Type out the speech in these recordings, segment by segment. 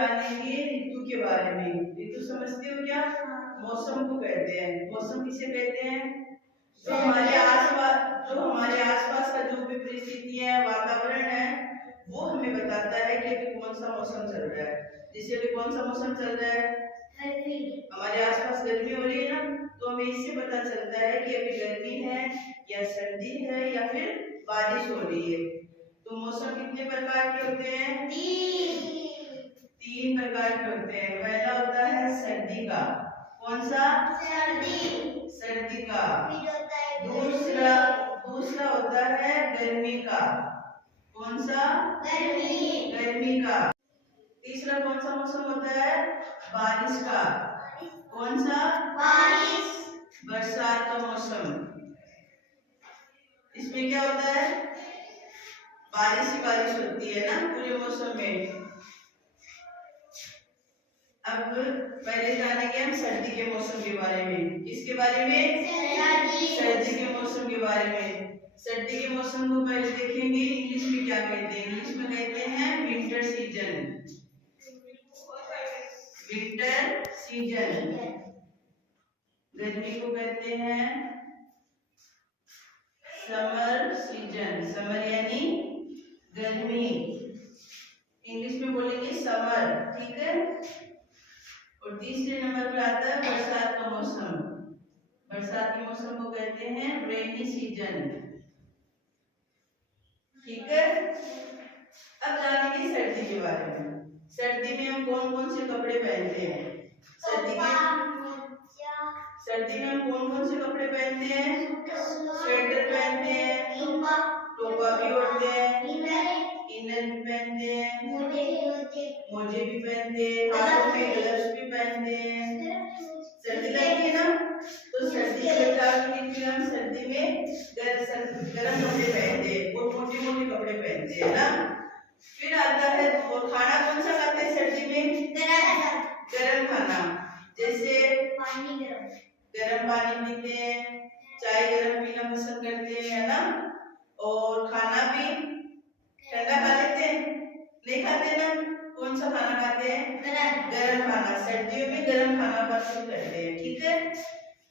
जानेंगे ऋतु के बारे में। ऋतु समझते हो क्या? मौसम को कहते हैं। मौसम किसे कहते हैं? जो हमारे आसपास का जो भी परिस्थिति है, वातावरण है, वो हमें बताता है कि अभी कौन सा मौसम चल रहा है। जैसे अभी कौन सा मौसम चल रहा है? हमारे आसपास गर्मी हो रही है ना, तो हमें इससे पता चलता है कि अभी गर्मी है या सर्दी है या फिर बारिश हो रही है। तो मौसम कितने प्रकार के होते हैं? तीन प्रकार के होते हैं। पहला होता है सर्दी का। कौन सा? सर्दी का। दूसरा होता है गर्मी का। कौन सा? गर्मी का। तीसरा कौन सा मौसम होता है? बारिश का। कौन सा? बरसात का मौसम। इसमें क्या होता है? बारिश ही बारिश होती है ना पूरे मौसम में। अब पहले जानेंगे हम सर्दी के मौसम के बारे में। किसके बारे में? सर्दी के मौसम के बारे में। सर्दी के मौसम को पहले देखेंगे इंग्लिश में क्या कहते हैं। इंग्लिश में कहते हैं विंटर सीजन। Winter season. गर्मी को कहते हैं समर सीजन। समर यानी गर्मी। इंग्लिश में बोलेंगे समर, ठीक है। और तीसरे नंबर पर आता है बरसात का मौसम। बरसात के मौसम को कहते हैं रेनी सीजन, ठीक है। अब जानेंगे सर्दी के बारे में। सर्दी में हम कौन कौन से कपड़े पहनते हैं? सर्दी में हम कौन कौन से कपड़े पहनते हैं? स्वेटर पहनते हैं, टोपा भी ओढ़ते हैं, इनर भी पहनते हैं, मोजे भी पहनते हैं, हाथों में ग्लव्स भी पहनते हैं। सर्दी लगती है ना, तो सर्दी से बचाव के लिए हम सर्दी में गर्म कपड़े पहनते हैं और मोटे मोटे कपड़े पहनते हैं ना। फिर आता है और खाना कौन सा खाते हैं सर्दी में? गर्म खाना। जैसे गर्म पानी पीते हैं, चाय गर्म पीना पसंद करते हैं, है ना। और खाना भी ठंडा खा लेते हैं, नहीं खाते ना। कौन सा खाना खाते हैं? गर्म खाना। सर्दियों में गर्म खाना पसंद करते हैं, ठीक है।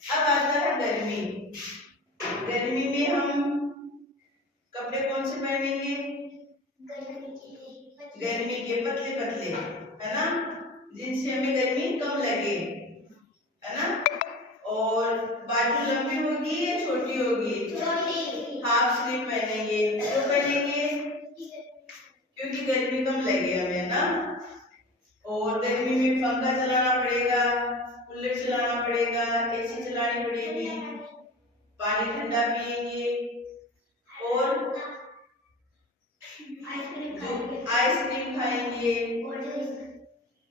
अब आता है गर्मी। गर्मी में हम कपड़े कौन से पहनेंगे? गर्मी के पतले पतले, है ना, जिनसे हमें गर्मी कम लगे, है ना। और बाजू लंबी होगी या छोटी होगी? हाफ स्लीव पहनेंगे। क्यों पहनेंगे? क्योंकि गर्मी कम लगे हमें ना। और गर्मी में पंखा चलाना पड़ेगा, कूलर चलाना पड़ेगा, एसी चलानी पड़ेगी, पानी ठंडा पिएंगे और आइसक्रीम खाएंगे,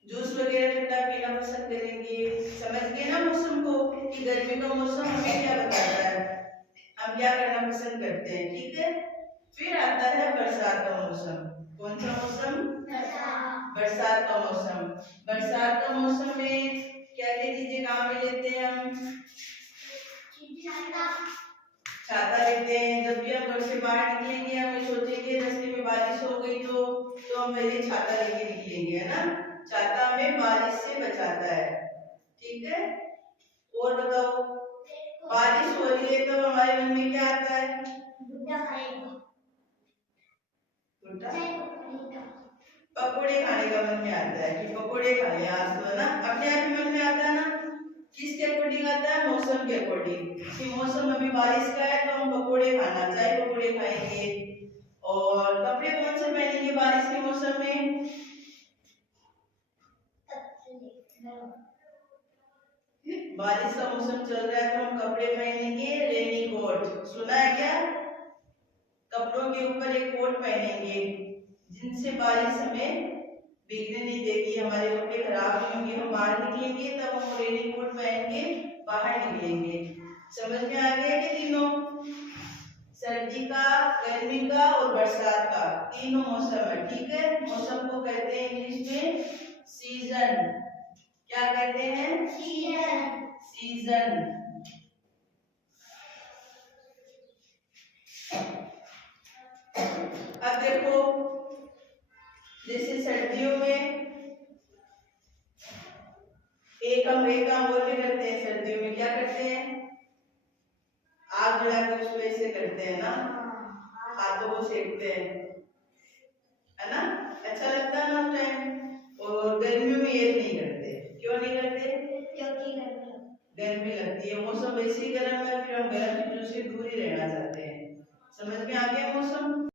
जूस वगैरह ठंडा पीना पसंद करेंगे। समझ गए ना मौसम को कि गर्मी का मौसम हमें क्या बताता है, हम क्या करना पसंद करते हैं, ठीक है। फिर आता है बरसात का मौसम। कौन सा मौसम? बरसात का मौसम। बरसात का मौसम में क्या क्या चीजें काम में लेते हैं हम? छाता लेते हैं। जब भी हम घर से बाहर निकलेंगे, हमें सोचेंगे रास्ते में बारिश हो गई तो हम पहले छाता लेके निकलेंगे, है ना। छाता हमें बारिश से बचाता है, ठीक है। और बताओ, बारिश हो रही है तो हमारे मन में क्या आता है? पकोड़े खाने का मन में आता है कि पकोड़े खा ले आज तो, है ना। अपने आप ही मन में आता है ना। किसके अकॉर्डिंग आता है? मौसम के अकॉर्डिंग। कि मौसम अभी बारिश का है तो हम पकोड़े खाना चाहे पकोड़े खाएंगे। और कपड़े कौन से पहनेंगे बारिश के मौसम में? बारिश का मौसम चल रहा है तो हम कपड़े पहनेंगे रेनी कोट। सुना है क्या? कपड़ों के ऊपर एक कोट पहनेंगे जिनसे बारिश हमें भीगने नहीं देगी, हमारे कपड़े खराब नहीं होंगे। हम बाहर निकलेंगे तब हम रेनी कोट पहन के बाहर निकलेंगे। समझ में आ गया कि तीनों? सर्दी का, गर्मी का और बरसात का, तीनों मौसम है, ठीक है। मौसम को कहते हैं इंग्लिश में सीजन। क्या कहते हैं? सीजन। अब देखो, जैसे सर्दियों में एक काम और भी करते हैं सर्दियों में, क्या करते हैं, आग जला के उस पे से करते हैं ना, हाथों को सेकते हैं, है ना, अच्छा लगता है ना उस टाइम। और गर्मियों में ये नहीं करते, क्यों नहीं करते, क्योंकि गर्मी लगती है, मौसम वैसे ही गर्म है, फिर हम गर्म चीजों से दूर ही रहना चाहते हैं। समझ में आ गया मौसम।